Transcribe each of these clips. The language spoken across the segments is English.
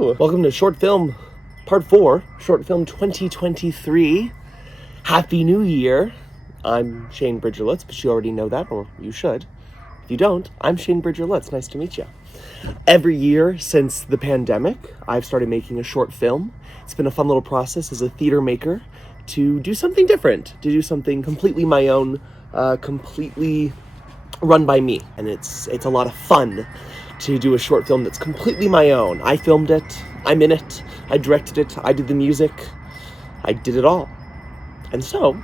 Woohoo! Welcome to Short Film Part 4, Short Film 2023. Happy New Year! I'm Shane Bridgerlitz, but you already know that, or you should. If you don't, I'm Shane Bridgerlitz. Nice to meet you. Every year since the pandemic, I've started making a short film. It's been a fun little process as a theater maker to do something different, to do something completely my own, completely run by me. And it's a lot of fun to do a short film that's completely my own. I filmed it, I'm in it, I directed it, I did the music, I did it all. And so,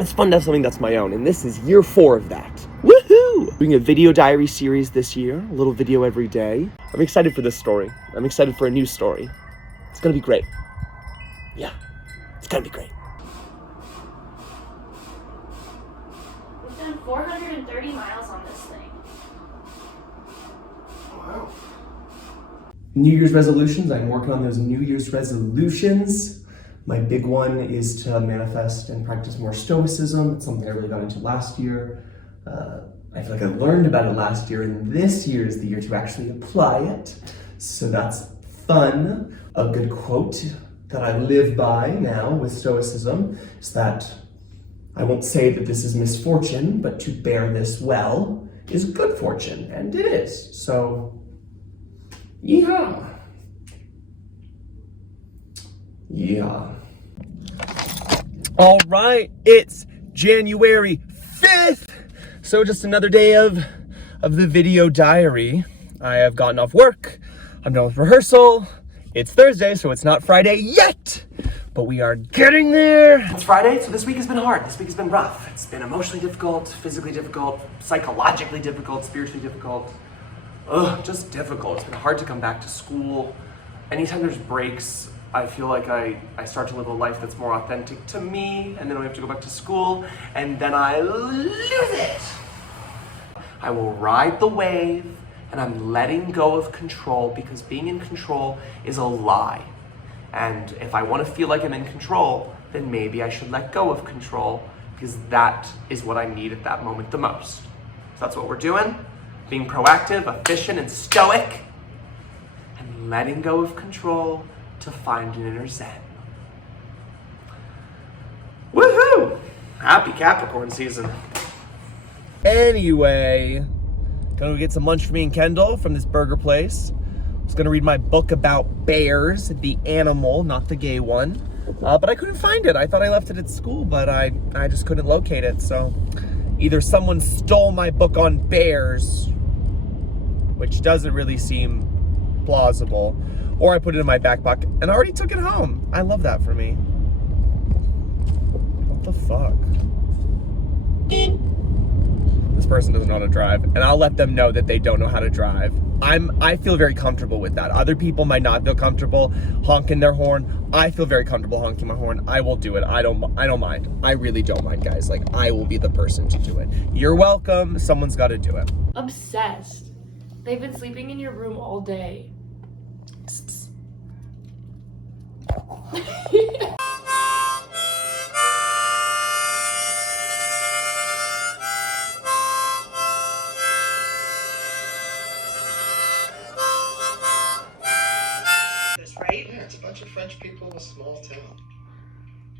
it's fun to have something that's my own, and this is year 4 of that. Woohoo! Doing a video diary series this year, a little video every day. I'm excited for this story. I'm excited for a new story. It's gonna be great. Yeah, it's gonna be great. We've done 430 miles on this thing. Wow. New Year's resolutions. I'm working on those New Year's resolutions. My big one is to manifest and practice more stoicism. It's something I really got into last year. I feel like I learned about it last year, and this year is the year to actually apply it. So that's fun. A good quote that I live by now with stoicism is that I won't say that this is misfortune, but to bear this well is good fortune, and it is. So, yeehaw. Yeah. All right, it's January 5th. So just another day of the video diary. I have gotten off work. I'm done with rehearsal. It's Thursday, so it's not Friday yet, but we are getting there. It's Friday, so this week has been hard. This week has been rough. It's been emotionally difficult, physically difficult, psychologically difficult, spiritually difficult. Just difficult. It's been hard to come back to school. Anytime there's breaks, I feel like I start to live a life that's more authentic to me, and then I have to go back to school, and then I lose it. I will ride the wave, and I'm letting go of control, because being in control is a lie. And if I want to feel like I'm in control, then maybe I should let go of control, because that is what I need at that moment the most. So that's what we're doing. Being proactive, efficient, and stoic, and letting go of control to find an inner zen. Woohoo! Happy Capricorn season. Anyway, gonna get some lunch for me and Kendall from this burger place. I was gonna read my book about bears, the animal, not the gay one. But I couldn't find it. I thought I left it at school, but I just couldn't locate it. So either someone stole my book on bears, which doesn't really seem plausible, or I put it in my back pocket and I already took it home. I love that for me. What the fuck? This person doesn't know how to drive, and I'll let them know that they don't know how to drive. I feel very comfortable with that. Other people might not feel comfortable honking their horn. I feel very comfortable honking my horn. I will do it. I don't mind. I really don't mind, guys. Like, I will be the person to do it. You're welcome. Someone's got to do it. Obsessed. They've been sleeping in your room all day. That's right. Yeah, it's a bunch of French people in a small town.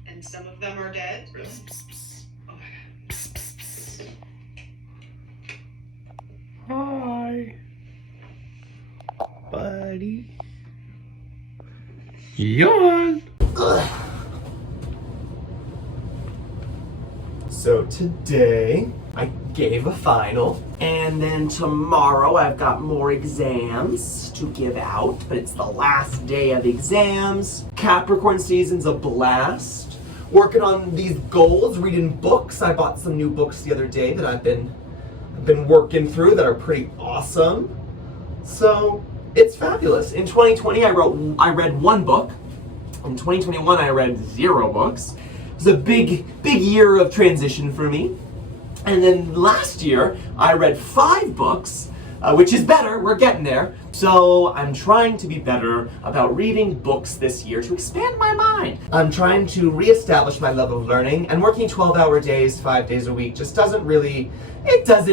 And some of them are dead. Really? Oh my god. Hi, buddy. Yawn. So today I gave a final, and then tomorrow I've got more exams to give out, but it's the last day of exams. Capricorn season's a blast. Working on these goals, reading books. I bought some new books the other day that I've been working through that are pretty awesome. So it's fabulous. In 2020, I read 1 book. In 2021, I read 0 books. It was a big year of transition for me. And then last year, I read 5 books, which is better. We're getting there. So I'm trying to be better about reading books this year to expand my mind. I'm trying to reestablish my love of learning, and working 12-hour days, 5 days a week just doesn't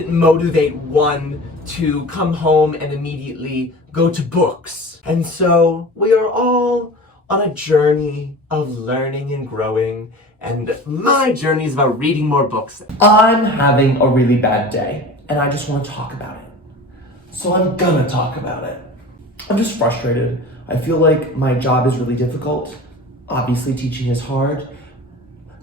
motivate one to come home and immediately go to books. And so we are all on a journey of learning and growing, and my journey is about reading more books. I'm having a really bad day, and I just want to talk about it. So I'm gonna talk about it. I'm just frustrated. I feel like my job is really difficult. Obviously, teaching is hard,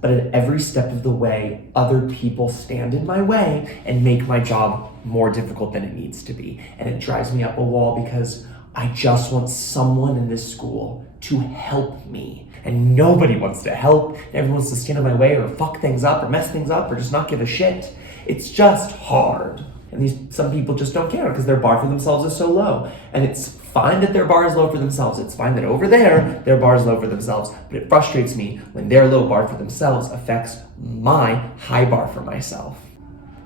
but at every step of the way, other people stand in my way and make my job more difficult than it needs to be. And it drives me up a wall because I just want someone in this school to help me. And nobody wants to help. Everyone wants to stand in my way or fuck things up or mess things up or just not give a shit. It's just hard. And some people just don't care because their bar for themselves is so low. And it's fine that their bar is low for themselves. It's fine that over there, their bar is low for themselves. But it frustrates me when their low bar for themselves affects my high bar for myself.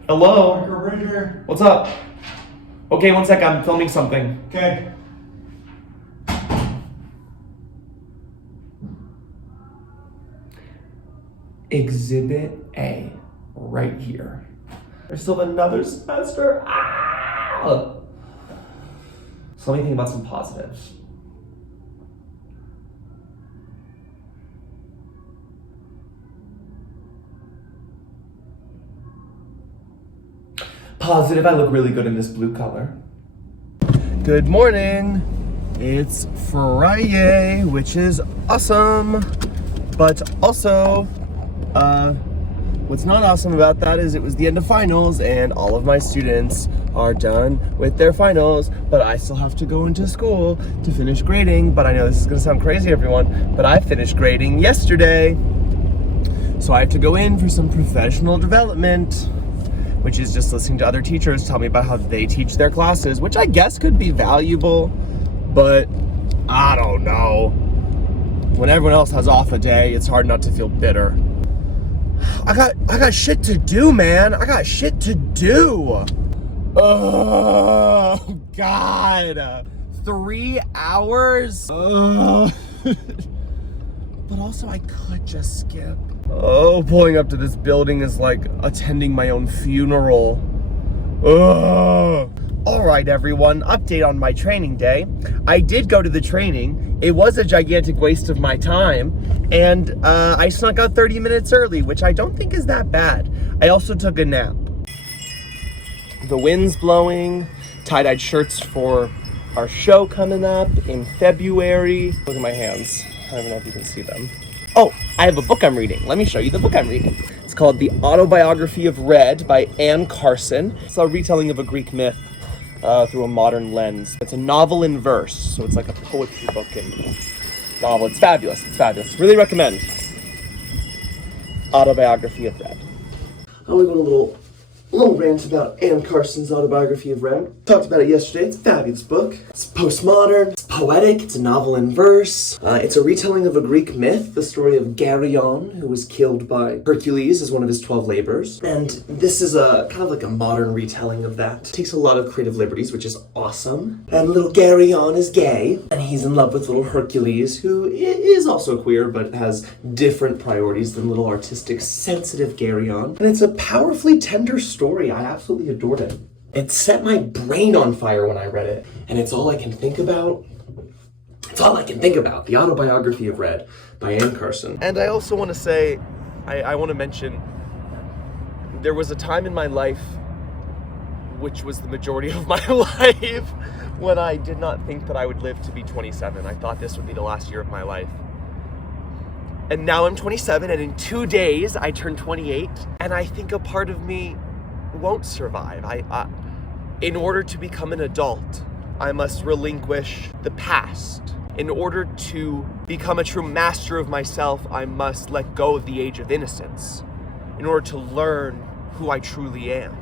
Hello? Bridger. What's up? Okay, one sec, I'm filming something. Okay. Exhibit A, right here. There's still another semester. Ah! So let me think about some positives. Positive, I look really good in this blue color. Good morning. It's Friday, which is awesome. But also, what's not awesome about that is it was the end of finals and all of my students are done with their finals, but I still have to go into school to finish grading. But I know this is gonna sound crazy, everyone, but I finished grading yesterday. So I have to go in for some professional development, which is just listening to other teachers tell me about how they teach their classes, which I guess could be valuable, but I don't know. When everyone else has off a day, it's hard not to feel bitter. I got shit to do, man. I got shit to do. Oh, God. 3 hours? But also, I could just skip. Oh, pulling up to this building is like attending my own funeral. Ugh. All right, everyone, update on my training day. I did go to the training. It was a gigantic waste of my time, and I snuck out 30 minutes early, which I don't think is that bad. I also took a nap. The wind's blowing, tie-dyed shirts for our show coming up in February. Look at my hands. I don't know if you can see them. Oh, I have a book I'm reading. Let me show you the book I'm reading. It's called The Autobiography of Red by Anne Carson. It's a retelling of a Greek myth through a modern lens. It's a novel in verse, so it's like a poetry book and novel. It's fabulous. It's fabulous. Really recommend. Autobiography of Red. I want to go on a little rant about Anne Carson's Autobiography of Red. Talked about it yesterday. It's a fabulous book. It's postmodern. It's poetic. It's a novel in verse. It's a retelling of a Greek myth, the story of Geryon, who was killed by Hercules as one of his 12 labors. And this is a kind of like a modern retelling of that. It takes a lot of creative liberties, which is awesome. And little Geryon is gay, and he's in love with little Hercules, who is also queer, but has different priorities than little artistic, sensitive Geryon. And it's a powerfully tender story. I absolutely adored it. It set my brain on fire when I read it, and it's all I can think about. It's all I can think about. The Autobiography of Red by Anne Carson. And I also want to say, I want to mention, there was a time in my life, which was the majority of my life, when I did not think that I would live to be 27. I thought this would be the last year of my life. And now I'm 27, and in 2 days I turn 28, and I think a part of me won't survive. In order to become an adult, I must relinquish the past. In order to become a true master of myself, I must let go of the age of innocence. In order to learn who I truly am,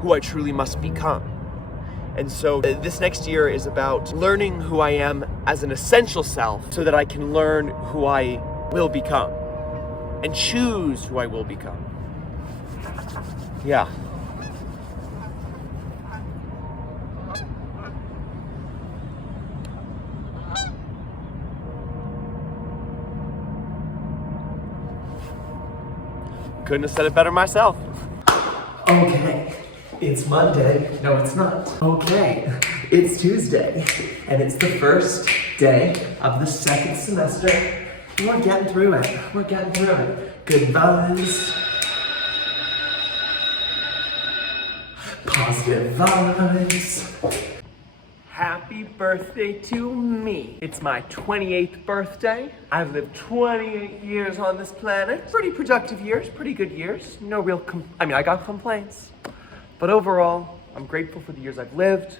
who I truly must become. And so this next year is about learning who I am as an essential self so that I can learn who I will become and choose who I will become. Yeah. Couldn't have said it better myself. Okay. It's Monday. No, it's not. Okay, it's Tuesday, and it's the first day of the second semester. We're getting through it. We're getting through it. Good vibes. Positive vibes. Happy birthday to me. It's my 28th birthday. I've lived 28 years on this planet. Pretty productive years, pretty good years. No real I got complaints. But overall, I'm grateful for the years I've lived,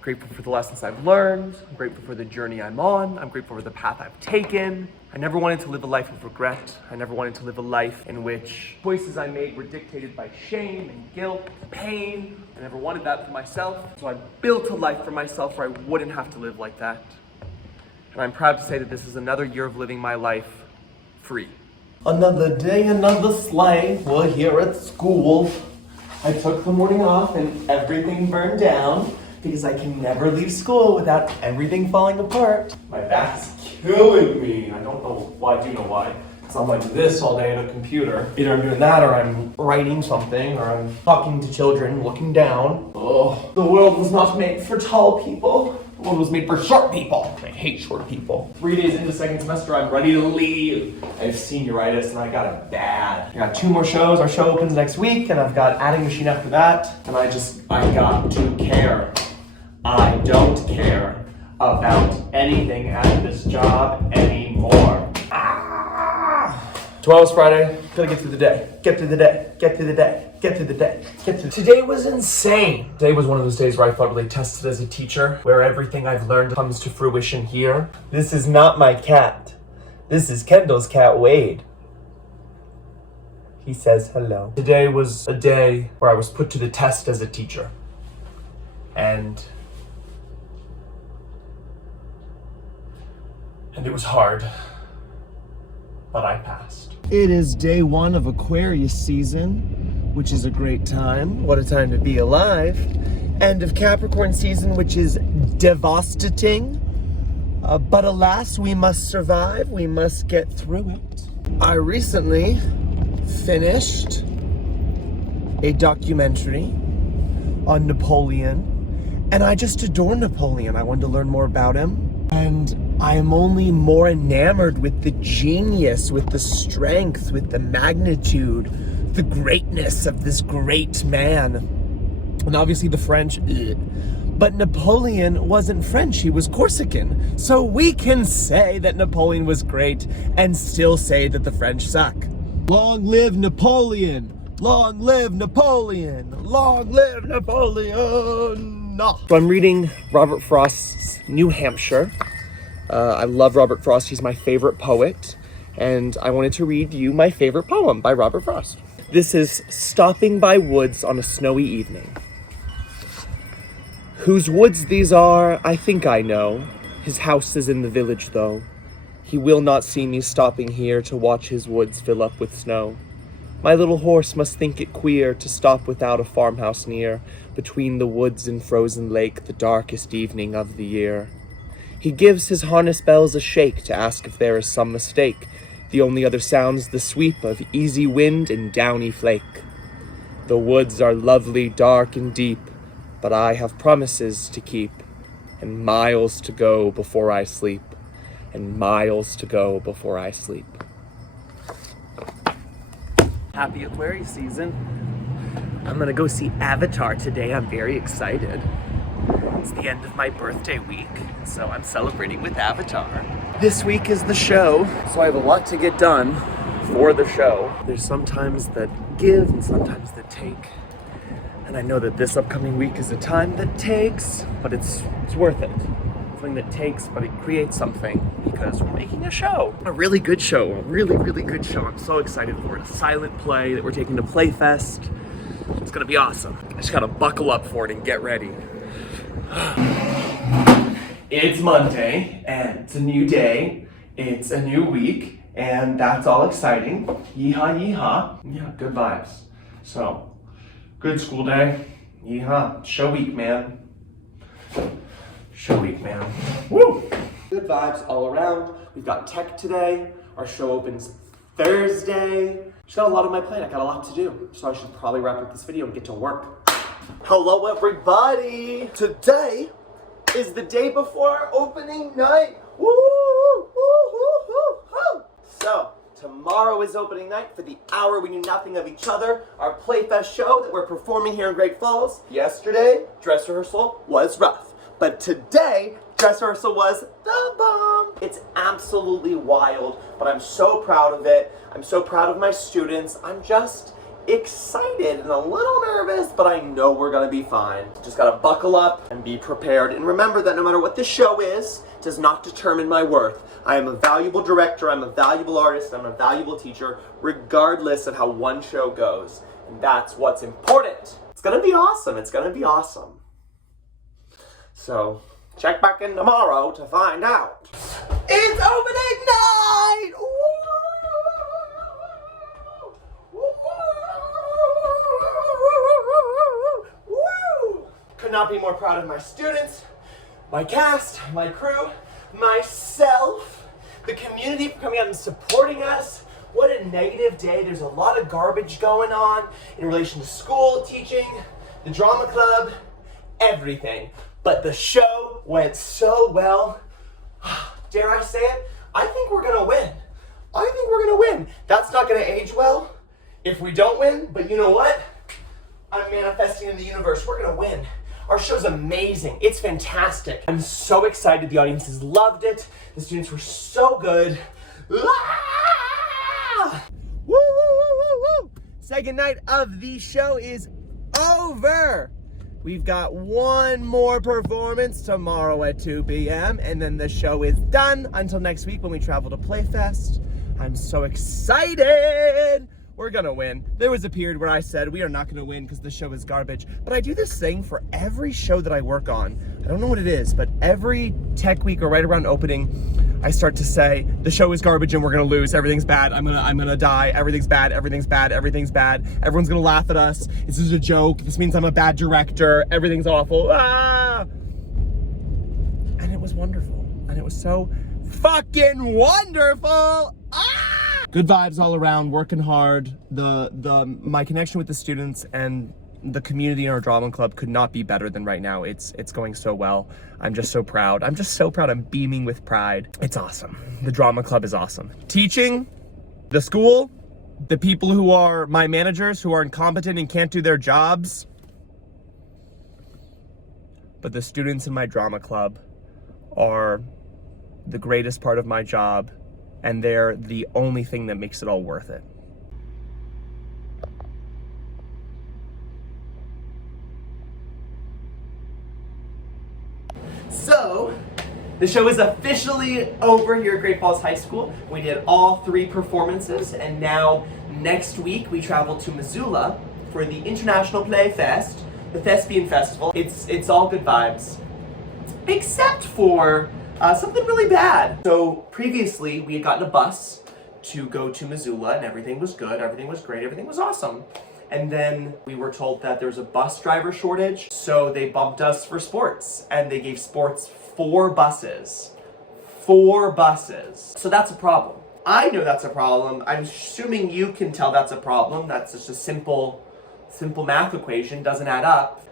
grateful for the lessons I've learned, I'm grateful for the journey I'm on, I'm grateful for the path I've taken. I never wanted to live a life of regret. I never wanted to live a life in which choices I made were dictated by shame and guilt, pain. I never wanted that for myself. So I built a life for myself where I wouldn't have to live like that. And I'm proud to say that this is another year of living my life free. Another day, another sleigh. We're here at school. I took the morning off and everything burned down because I can never leave school without everything falling apart. My back's killing me. I don't know why, I do know why. Because I'm like this all day at a computer. Either I'm doing that or I'm writing something or I'm talking to children, looking down. Oh, the world was not made for tall people. The world was made for short people. I hate short people. 3 days into second semester, I'm ready to leave. I have senioritis and I got it bad. I got 2 more shows. Our show opens next week and I've got adding machine after that. And I got to care. I don't care about anything at this job anymore. Tomorrow's Friday. Gotta get through the day. Get through the day. Get through the day. Get through the day. Get through. Today was insane. Today was one of those days where I felt really tested as a teacher, where everything I've learned comes to fruition here. This is not my cat. This is Kendall's cat, Wade. He says hello. Today was a day where I was put to the test as a teacher. And it was hard, but I passed. It is day 1 of Aquarius season, which is a great time. What a time to be alive. End of Capricorn season, which is devastating. But alas, we must survive. We must get through it. I recently finished a documentary on Napoleon, and I just adore Napoleon. I wanted to learn more about him. And I am only more enamored with the genius, with the strength, with the magnitude, the greatness of this great man. And obviously the French, but Napoleon wasn't French, he was Corsican. So we can say that Napoleon was great and still say that the French suck. Long live Napoleon! Long live Napoleon! Long live Napoleon! No. So I'm reading Robert Frost's New Hampshire. I love Robert Frost. He's my favorite poet. And I wanted to read you my favorite poem by Robert Frost. This is Stopping by Woods on a Snowy Evening. Whose woods these are, I think I know. His house is in the village, though. He will not see me stopping here to watch his woods fill up with snow. My little horse must think it queer to stop without a farmhouse near, between the woods and frozen lake, the darkest evening of the year. He gives his harness bells a shake to ask if there is some mistake. The only other sound's the sweep of easy wind and downy flake. The woods are lovely, dark and deep, but I have promises to keep, and miles to go before I sleep, and miles to go before I sleep. Happy Aquarius season. I'm gonna go see Avatar today. I'm very excited. It's the end of my birthday week, so I'm celebrating with Avatar. This week is the show, so I have a lot to get done for the show. There's sometimes that give and sometimes that take. And I know that this upcoming week is a time that takes, but it's worth it. Something that takes, but it creates something because we're making a show. A really good show, a really, really good show. I'm so excited for it. A silent play that we're taking to Playfest. It's gonna be awesome. I just gotta buckle up for it and get ready. It's Monday, and it's a new day. It's a new week, and that's all exciting. Yeehaw, yeehaw. Yeah, good vibes. So, good school day. Yeehaw. Show week, man. Show week, man. Woo! Good vibes all around. We've got tech today. Our show opens Thursday. Just got a lot on my plate. I got a lot to do. So I should probably wrap up this video and get to work. Hello everybody! Today is the day before our opening night! Woo! Woo! Woo! Woo! Woo! So, tomorrow is opening night for the hour we knew nothing of each other, our Playfest show that we're performing here in Great Falls. Yesterday, dress rehearsal was rough, but today, dress rehearsal was the bomb! It's absolutely wild, but I'm so proud of it. I'm so proud of my students. I'm just excited and a little nervous, but I know we're gonna be fine. Just gotta buckle up and be prepared. And remember that no matter what the show is, does not determine my worth. I am a valuable director, I'm a valuable artist, I'm a valuable teacher, regardless of how one show goes. And that's what's important. It's gonna be awesome, it's gonna be awesome. So, check back in tomorrow to find out. It's opening night! Could not be more proud of my students, my cast, my crew, myself, the community for coming out and supporting us. What a negative day. There's a lot of garbage going on in relation to school, teaching, the drama club, everything. But the show went so well. Dare I say it? I think we're gonna win. I think we're gonna win. That's not gonna age well if we don't win, but you know what? I'm manifesting in the universe. We're gonna win. Our show's amazing. It's fantastic. I'm so excited. The audiences loved it. The students were so good. Ah! Woo, woo, woo, woo, woo. Second night of the show is over. We've got one more performance tomorrow at 2 p.m. and then the show is done until next week when we travel to Playfest. I'm so excited. We're gonna win. There was a period where I said we are not gonna win because the show is garbage, but I do this thing for every show that I work on. I don't know what it is, but every tech week or right around opening, I start to say the show is garbage and we're gonna lose. Everything's bad. I'm gonna die. Everything's bad. Everything's bad. Everything's bad. Everyone's gonna laugh at us. This is a joke. This means I'm a bad director. Everything's awful. Ah! And it was wonderful. And it was so fucking wonderful. Ah! Good vibes all around, working hard. My connection with the students and the community in our drama club could not be better than right now. It's going so well. I'm just so proud. I'm just so proud. I'm beaming with pride. It's awesome. The drama club is awesome. Teaching, the school, the people who are my managers who are incompetent and can't do their jobs. But the students in my drama club are the greatest part of my job. And they're the only thing that makes it all worth it. So, the show is officially over here at Great Falls High School. We did all 3 performances, and now next week we travel to Missoula for the International Play Fest, the Thespian Festival. It's all good vibes, except for something really bad. So previously we had gotten a bus to go to Missoula and everything was good, everything was great, everything was awesome. And then we were told that there was a bus driver shortage, so they bumped us for sports and they gave sports 4 buses. 4 buses. So that's a problem. I know that's a problem. I'm assuming you can tell that's a problem. That's just a simple math equation, doesn't add up.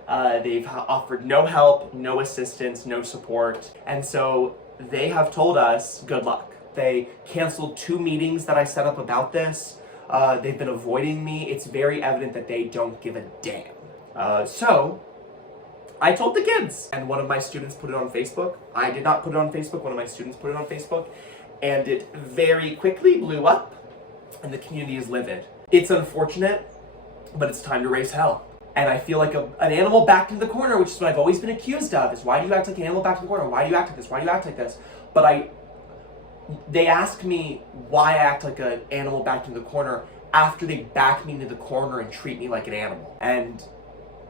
They've offered no help, no assistance, no support. And so they have told us, good luck. They canceled 2 meetings that I set up about this. They've been avoiding me. It's very evident that they don't give a damn. So I told the kids, and one of my students put it on Facebook. I did not put it on Facebook. One of my students put it on Facebook, and it very quickly blew up, and the community is livid. It's unfortunate, but it's time to raise hell. And I feel like an animal backed into the corner, which is what I've always been accused of, is why do you act like an animal backed in the corner? Why do you act like this? Why do you act like this? But they ask me why I act like an animal backed into the corner after they back me into the corner and treat me like an animal. And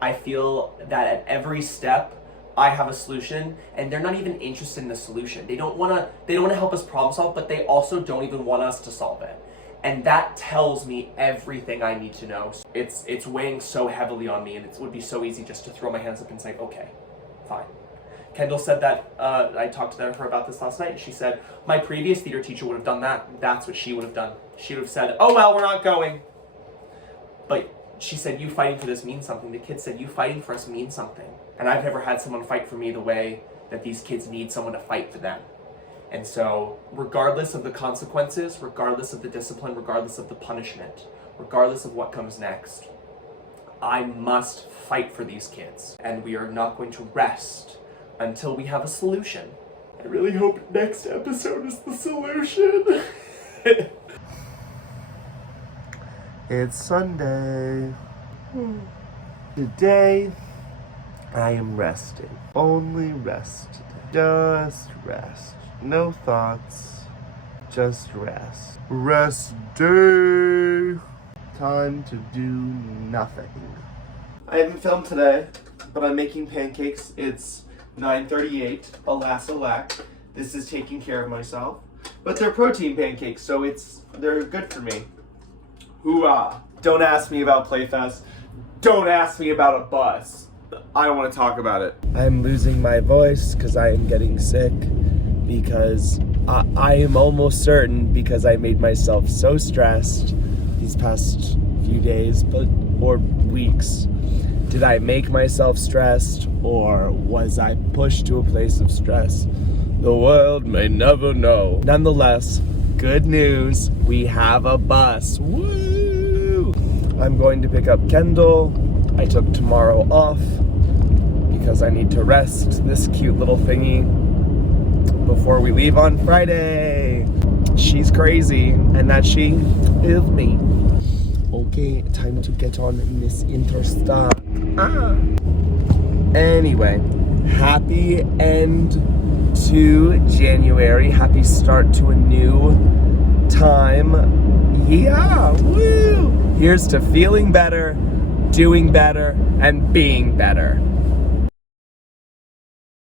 I feel that at every step, I have a solution, and they're not even interested in the solution. They don't wanna help us problem solve, but they also don't even want us to solve it. And that tells me everything I need to know. It's weighing so heavily on me, and it would be so easy just to throw my hands up and say, okay, fine. Kendall said that, I talked to her about this last night, and she said, my previous theater teacher would have done that. That's what she would have done. She would have said, oh well, we're not going. But she said, you fighting for this means something. The kids said, you fighting for us means something. And I've never had someone fight for me the way that these kids need someone to fight for them. And so, regardless of the consequences, regardless of the discipline, regardless of the punishment, regardless of what comes next, I must fight for these kids. And we are not going to rest until we have a solution. I really hope next episode is the solution. It's Sunday. Today, I am resting. Only rest today. Just rest. No thoughts. Just rest. Rest day. Time to do nothing. I haven't filmed today, but I'm making pancakes. It's 9:38. Alas, alack. This is taking care of myself. But they're protein pancakes, so they're good for me. Hoorah! Don't ask me about Playfest. Don't ask me about a bus. I don't want to talk about it. I'm losing my voice because I am getting sick. Because I am almost certain, because I made myself so stressed these past few days, or weeks. Did I make myself stressed, or was I pushed to a place of stress? The world may never know. Nonetheless, good news, we have a bus. Woo! I'm going to pick up Kendall. I took tomorrow off because I need to rest this cute little thingy before we leave on Friday. She's crazy, and that she is me. Okay, time to get on Miss Interstock. Anyway, happy end to January. Happy start to a new time. Yeah, woo! Here's to feeling better, doing better, and being better.